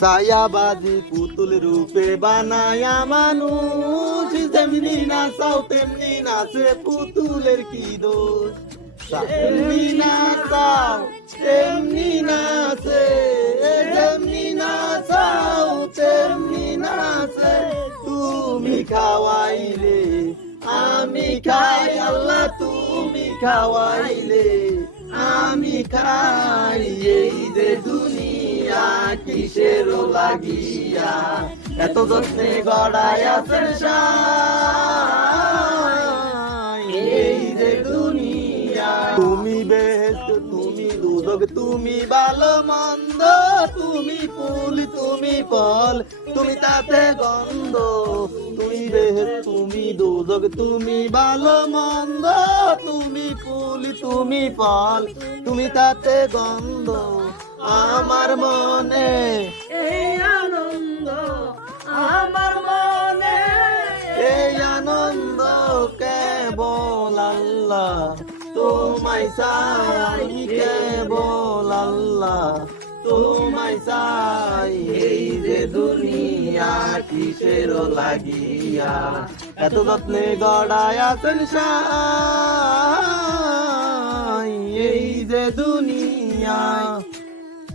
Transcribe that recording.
ছায়াবাজি পুতুল রূপে বানায়া মানুষ, যেমনি নাচাও তেমনি নাচে পুতুলের কি দোষ। তেমনি নাচাও তেমনি নাচে, যেমনি নাচাও তেমনি নাচে। তুমি খাওয়াইলে আমি খাই আল্লাহ, তুমি খাওয়াইলে আমি খাই। এই যে দুনিয়া কিসের লাগিয়া, এত যত্নে গড়াইয়াছেন সাই। এই যে দুনিয়া, তুমি বেহেশত তুমি দুজক, তুমি ভালো মন্দ, তুমি ফুল তুমি ফল, তুমি তাতে গন্ধ। তুমি বেহেশত তুমি দুজক, তুমি ভালো মন্দ, তুমি ফুল তুমি ফল, তুমি তাতে গন্ধ। আমার মনে এই আনন্দ, আমার মনে এই আনন্দ কেবল আল্লাহ, তোমায় চাই কেবল আল্লাহ, তোমায় চাই। এই যে দুনিয়া কিসের লাগিয়া, এত যত্নে গড়াইয়াছেন সাই। এই যে দুনিয়া